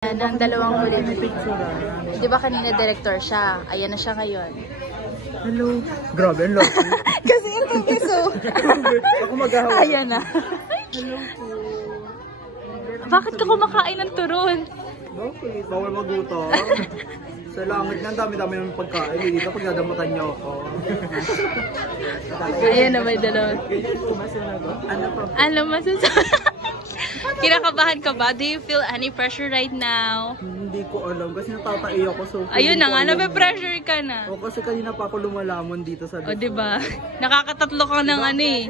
Yan ang dalawang huli. Di ba kanina director siya? Ayan na siya ngayon. Hello. Grabe, ang love. Kasi ito piso. Ako maghahawa. Ayan na. Hello po. Bakit ka kumakain ng turon? Bakit? Bawal magutom. Sa langit na, dami-dami ng pagkain. Dito pag dadamutan niyo ako. Ayan na may dalawa. Ano pa? Ano masasabi? Kinakabahan ka ba? Do you feel any pressure right now? Hindi ko alam kasi natatay ako. So, Ayun na nga, nape-pressure ka na. O kasi kanina pa ako lumalamon dito sa O diba? Nakakatatlo ka ng ano eh.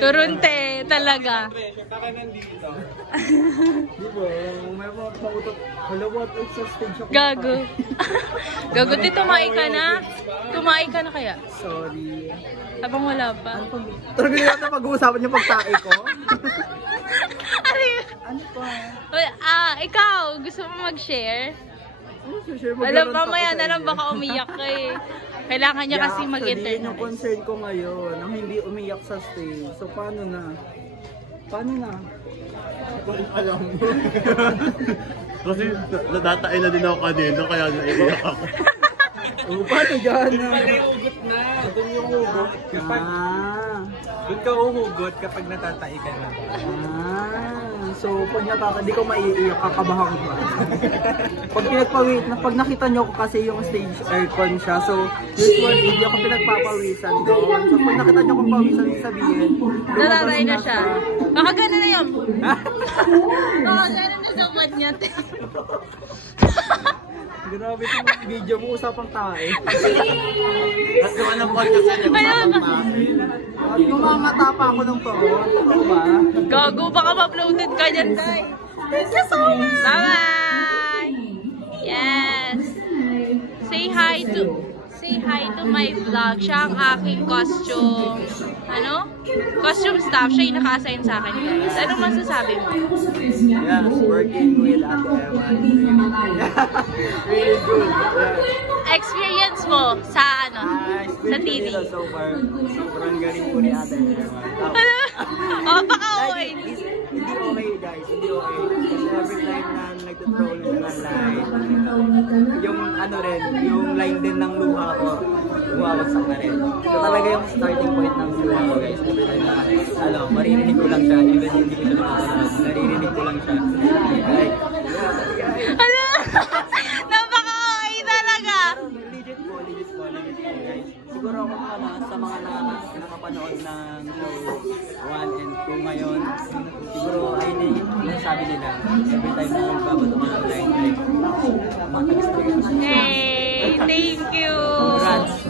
Turunte talaga. Diba? May mga pautot. Hala, what? Sa stage ako. Gago. Gago, di tumae ka na? Tumae ka na kaya? Sorry. Habang wala pa. Talaga nila na pag-uusapan yung pagtae ko? Ano yun? Ano pa? Ikaw, gusto mo mag-share? Alam, mamaya na lang baka umiyak ka eh. Kailangan niya kasi mag-internalize. Yung concern ko ngayon, ang hindi umiyak sa stage. So, paano na? Paano na? Alam mo. Kasi natatay na din ako kanina, kaya naiiyak ako. Paano dyan? Hugot na. Doon yung hugot. Kapag, doon ka uhugot kapag natatay ka na. So, pag hindi ko maiiyak, kakabahan ko. Pag nakita nyo ko kasi yung stage aircon siya, so usually hindi ako pinagpapawisan doon. So, pag nakita nyo kung pawisan, sabihin, natatay na siya. Baka gano'n na yun. Oo, gano'n na sa umat niya. Grabe itong video mo, usapang tae. At naman ang podcast na niya, usapang tae. At mamamata pa ako ng toro. Totoo ba? Gago, baka ma-uploaded ka dyan, guys. Thank you so much. Bye-bye. Yes. Say hi to my vlog. Siya ang aking costume. Costume staff. Siya yung naka-assign sa akin, guys. Anong masasabi mo? Yes, working with Ate Emma. Really good. Experience mo sa sa TV. So far, sobrang galing po ni Ate Emma. Baka okay. Hindi okay, guys. Hindi okay. Kasi every time na nagtutroll na line, yung yung line din ng luha ko, buwawagsak na rin. So talaga yung starting point ng luha ko, guys. Every time na, maririnig ko lang siya. Even hindi ko siya napapanood, naririnig ko lang siya. Like, napaka-okay talaga. Legit po, guys. Siguro ako sa mga nakapanood ng show 1 and 2 ngayon, siguro ay sabi nila, every time na magbabato ka ng line, like, matagas talaga. Hey, thank you. Congrats.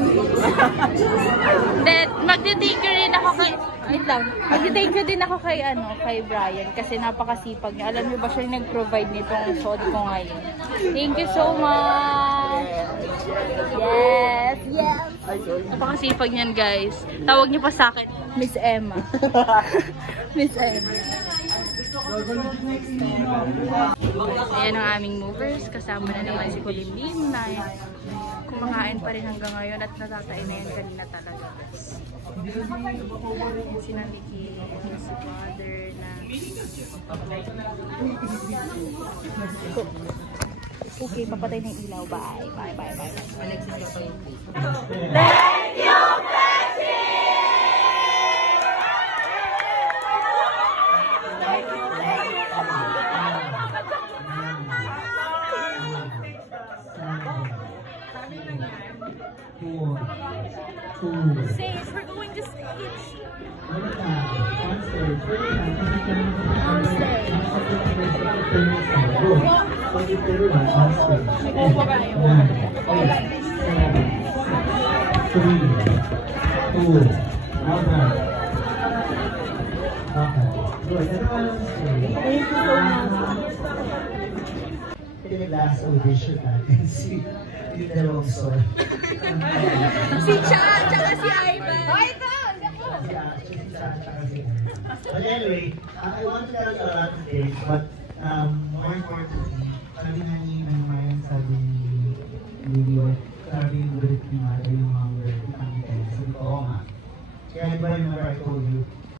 Magti-thank you rin ako kay... Wait lang. Magti-thank you din ako kay, kay Brian kasi napakasipag niya. Alam niyo ba siya yung nag-provide nitong show ko ngayon? Thank you so much. Yes. Napakasipag niyan, guys. Tawag niyo pa sa akin, Miss Emma. Miss Emma. Ayan ang aming movers. Kasama na naman si Kulimlim na kumakain pa rin hanggang ngayon at natatay na yan kanina talaga. Si Nandiki, si Father na... Okay, papatay na yung ilaw. Bye. Thank you, Fletchy! Stage, we're going to stage. Last audition natin si dalawang story. Si Cha, tsaka si Ivan. But anyway, I want to tell you a lot of things, but more importantly, sabi nga ni Mayan, sabi ni Leo, sabi yung ulit ni Mother, yung mga ulit ni Panginoon. Sabi ko, oo nga. Kaya ba yung I told you,